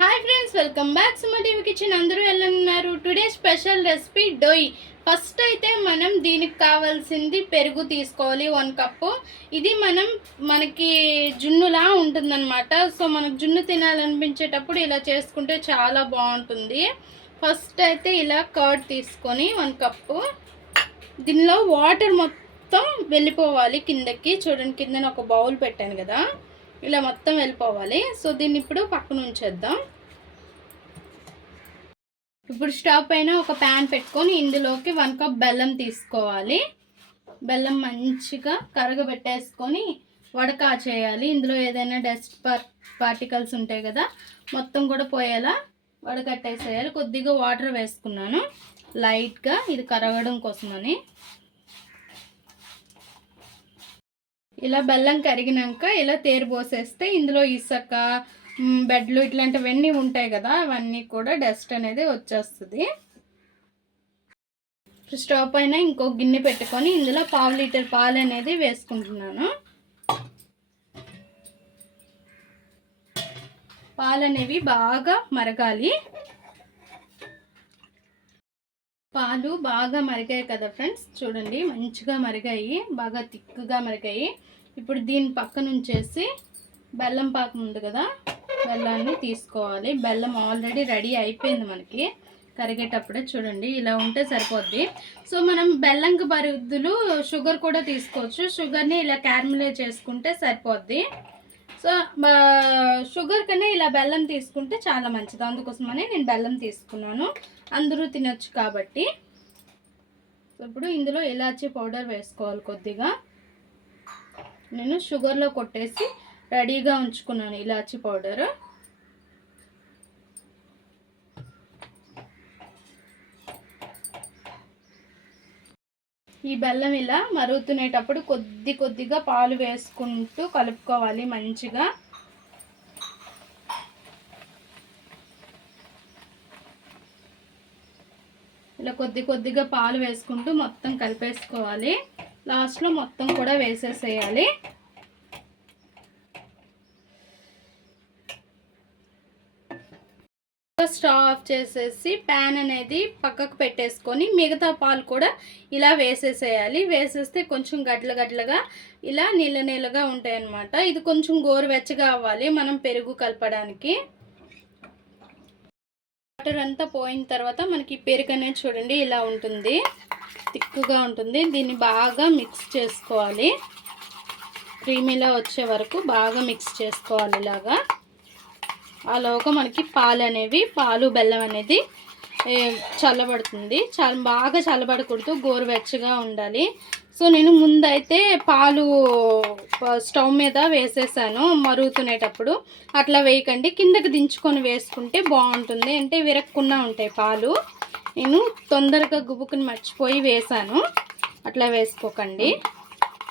Hi friends welcome back Suma TV kitchen అందరూ ఎలా ఉన్నారు? టుడే స్పెషల్ రెసిపీ డొయ్ ఫస్ట్ అయితే మనం దీనికి కావాల్సింది పెరుగు తీసుకోవాలి వన్ కప్పు ఇది మనం మనకి జున్నులా ఉంటుందన్నమాట. సో మనకు జున్ను తినాలనిపించేటప్పుడు ఇలా చేసుకుంటే చాలా బాగుంటుంది. ఫస్ట్ అయితే ఇలా కర్డ్ తీసుకొని వన్ కప్పు దీనిలో వాటర్ మొత్తం వెళ్ళిపోవాలి కిందకి. చూడండి కిందన ఒక బౌల్ పెట్టాను కదా. ఇలా మొత్తం వెళ్ళిపోవాలి. సో దీన్ని ఇప్పుడు పక్కన ఉంచేద్దాం. ఇప్పుడు స్టవ్ పైన ఒక ప్యాన్ పెట్టుకొని ఇందులోకి వన్ కప్ బెల్లం తీసుకోవాలి. బెల్లం మంచిగా కరగబెట్టేసుకొని వడకా చేయాలి ఇందులో ఏదైనా డస్ట్ పార్టికల్స్ ఉంటాయి కదా మొత్తం కూడా పోయేలా వడకట్టేసేయాలి. కొద్దిగా వాటర్ వేసుకున్నాను. లైట్గా ఇది కరగడం కోసమని. ఇలా బెల్లం కరిగినాక ఇలా తేరు పోసేస్తే ఇందులో ఇసుక బెడ్లు ఇట్లాంటివన్నీ ఉంటాయి కదా అవన్నీ కూడా డస్ట్ అనేది వచ్చేస్తుంది. స్టవ్ పైన ఇంకో గిన్నె పెట్టుకొని ఇందులో పావు లీటర్ పాలు అనేది వేసుకుంటున్నాను. పాలు అనేవి బాగా మరగాలి. పాలు బాగా మరిగాయి కదా ఫ్రెండ్స్? చూడండి మంచిగా మరిగాయి బాగా తిక్కుగా మరిగాయి. ఇప్పుడు దీని పక్కన ఉంచేసి బెల్లం పాకం ఉంది కదా బెల్లాన్ని తీసుకోవాలి. బెల్లం ఆల్రెడీ రెడీ అయిపోయింది మనకి కరిగేటప్పుడే చూడండి ఇలా ఉంటే సరిపోద్ది. సో మనం బెల్లంకి బరుదులు షుగర్ కూడా తీసుకోవచ్చు. షుగర్ని ఇలా క్యారమిలైజ్ చేసుకుంటే సరిపోద్ది. సో షుగర్ కన్నా ఇలా బెల్లం తీసుకుంటే చాలా మంచిది. అందుకోసమని నేను బెల్లం తీసుకున్నాను. అందరూ తినొచ్చు కాబట్టి. సో ఇప్పుడు ఇందులో ఇలాచీ పౌడర్ వేసుకోవాలి కొద్దిగా. నేను షుగర్లో కొట్టేసి రెడీగా ఉంచుకున్నాను ఇలాచీ పౌడర్. ఈ బెల్లం ఇలా మరుగుతునేటప్పుడు కొద్ది కొద్దిగా పాలు వేసుకుంటూ కలుపుకోవాలి మంచిగా. ఇలా కొద్ది కొద్దిగా పాలు వేసుకుంటూ మొత్తం కలిపేసుకోవాలి. లాస్ట్లో మొత్తం కూడా వేసేసేయాలి. స్టవ్ ఆఫ్ చేసేసి ప్యాన్ అనేది పక్కకు పెట్టేసుకొని మిగతా పాలు కూడా ఇలా వేసేసేయాలి. వేసేస్తే కొంచెం గడ్ల గడ్లగా ఇలా నీళ్ళ నీళ్ళగా ఉంటాయి అన్నమాట ఇది కొంచెం గోరువెచ్చగా అవ్వాలి మనం పెరుగు కలపడానికి. వాటర్ అంతా పోయిన తర్వాత మనకి పెరుగు అనేది చూడండి ఇలా ఉంటుంది. తిక్కుగా ఉంటుంది. దీన్ని బాగా మిక్స్ చేసుకోవాలి. క్రీమీలా వచ్చే వరకు బాగా మిక్స్ చేసుకోవాలి ఇలాగా. ఆలోగా మనకి పాలు అనేవి పాలు బెల్లం అనేది చల్లబడుతుంది. చాలా బాగా చల్లబడకూడదు. గోరువెచ్చగా ఉండాలి. సో నేను ముందైతే పాలు స్టవ్ మీద వేసేసాను మరుగుతునేటప్పుడు. అట్లా వేయకండి. కిందకి దించుకొని వేసుకుంటే బాగుంటుంది. అంటే విరక్కుండా ఉంటాయి పాలు. నేను తొందరగా గుబుకుని మర్చిపోయి వేసాను. అట్లా వేసుకోకండి.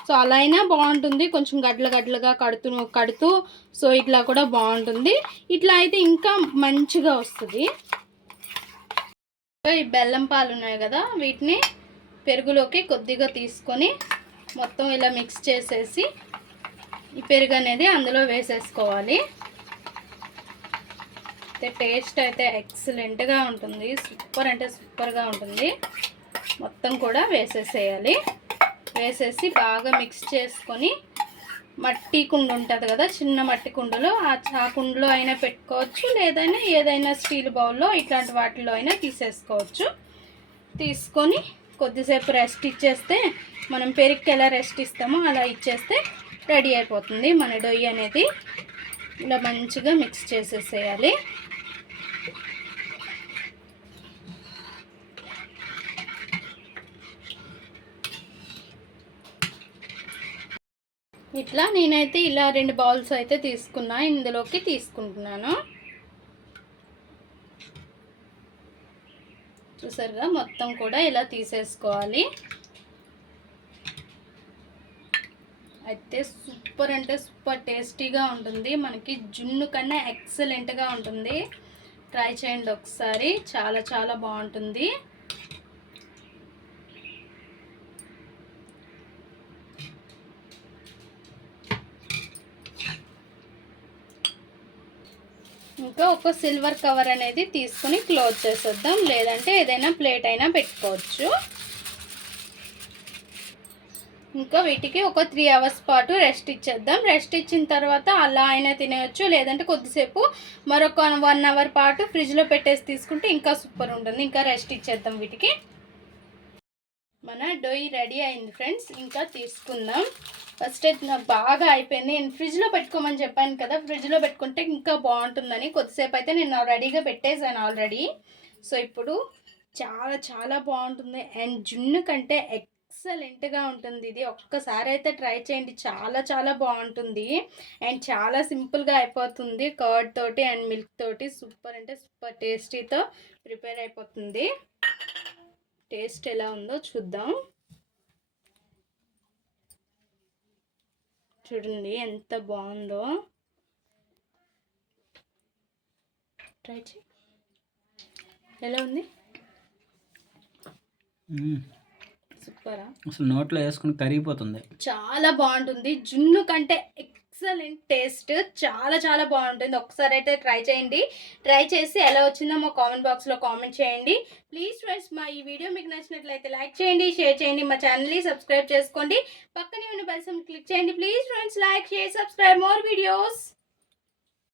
సో అలా అయినా బాగుంటుంది. కొంచెం గడ్ల గడ్లగా కడుతూ కడుతూ సో ఇట్లా కూడా బాగుంటుంది. ఇట్లా అయితే ఇంకా మంచిగా వస్తుంది. ఈ బెల్లం పాలు ఉన్నాయి కదా వీటిని పెరుగులోకి కొద్దిగా తీసుకొని మొత్తం ఇలా మిక్స్ చేసేసి ఈ పెరుగు అనేది అందులో వేసేసుకోవాలి. అయితే టేస్ట్ అయితే ఎక్సలెంట్గా ఉంటుంది సూపర్ అంటే సూపర్గా ఉంటుంది. మొత్తం కూడా వేసేసేయాలి. వేసేసి బాగా మిక్స్ చేసుకొని మట్టి కుండ ఉంటుంది కదా చిన్న మట్టి కుండలో ఆ ఆ కుండలో అయినా పెట్టుకోవచ్చు లేదైనా ఏదైనా స్టీల్ బౌల్లో ఇట్లాంటి వాటిలో అయినా తీసేసుకోవచ్చు. తీసుకొని కొద్దిసేపు రెస్ట్ ఇచ్చేస్తే మనం పెరుగుకి ఎలా రెస్ట్ ఇస్తామో అలా ఇచ్చేస్తే రెడీ అయిపోతుంది మన డొయ్యి అనేది. ఇలా మంచిగా మిక్స్ చేసేసేయాలి. ఇట్లా నేనైతే ఇలా రెండు బౌల్స్ అయితే తీసుకున్నా ఇందులోకి తీసుకుంటున్నాను. చూసారుగా మొత్తం కూడా ఇలా తీసేసుకోవాలి. అయితే సూపర్ అంటే సూపర్ టేస్టీగా ఉంటుంది. మనకి జున్ను కన్నా ఎక్సలెంట్గా ఉంటుంది. ట్రై చేయండి ఒకసారి. చాలా చాలా బాగుంటుంది. ఇంకా ఒక సిల్వర్ కవర్ అనేది తీసుకుని క్లోజ్ చేసేద్దాం. లేదంటే ఏదైనా ప్లేట్ అయినా పెట్టుకోవచ్చు. ఇంకా వీటికి ఒక త్రీ అవర్స్ పాటు రెస్ట్ ఇచ్చేద్దాం. రెస్ట్ ఇచ్చిన తర్వాత అలా అయినా తినేయచ్చు. లేదంటే కొద్దిసేపు మరొక వన్ అవర్ పాటు ఫ్రిడ్జ్లో పెట్టేసి తీసుకుంటే ఇంకా సూపర్ ఉంటుంది. ఇంకా రెస్ట్ ఇచ్చేద్దాం వీటికి. మన డొయ్యి రెడీ అయింది ఫ్రెండ్స్. ఇంకా తీసుకుందాం. ఫస్ట్ అయితే నాకు బాగా అయిపోయింది. నేను ఫ్రిడ్జ్లో పెట్టుకోమని చెప్పాను కదా. ఫ్రిడ్జ్లో పెట్టుకుంటే ఇంకా బాగుంటుందని కొద్దిసేపు అయితే నేను రెడీగా పెట్టేశాను ఆల్రెడీ సో ఇప్పుడు చాలా చాలా బాగుంటుంది. అండ్ జున్ను కంటే ఎక్సలెంట్గా ఉంటుంది ఇది. ఒక్కసారి అయితే ట్రై చేయండి. చాలా చాలా బాగుంటుంది. అండ్ చాలా సింపుల్గా అయిపోతుంది. కర్డ్ తోటి అండ్ మిల్క్ తోటి సూపర్ అంటే సూపర్ టేస్టీతో ప్రిపేర్ అయిపోతుంది. టేస్ట్ ఎలా ఉందో చూద్దాం. చూడండి ఎంత బాగుందో. ట్రై చేయి. ఎలా ఉంది. సూపరా. అసలు నోట్లో వేసుకుని కరిగిపోతుంది. చాలా బాగుంటుంది. జున్ను కంటే ఎక్సలెంట్ టేస్ట్. చాలా చాలా బాగుంటుంది. ఒకసారి అయితే ట్రై చేయండి. ట్రై చేసి ఎలా వచ్చిందో మా కామెంట్ బాక్స్లో కామెంట్ చేయండి. ప్లీజ్ ఫ్రెండ్స్ మా ఈ వీడియో మీకు నచ్చినట్లయితే లైక్ చేయండి షేర్ చేయండి మా ఛానల్ని సబ్స్క్రైబ్ చేసుకోండి. పక్కనే ఉన్న బెల్సమ్ క్లిక్ చేయండి. Please friends like share subscribe. More videos.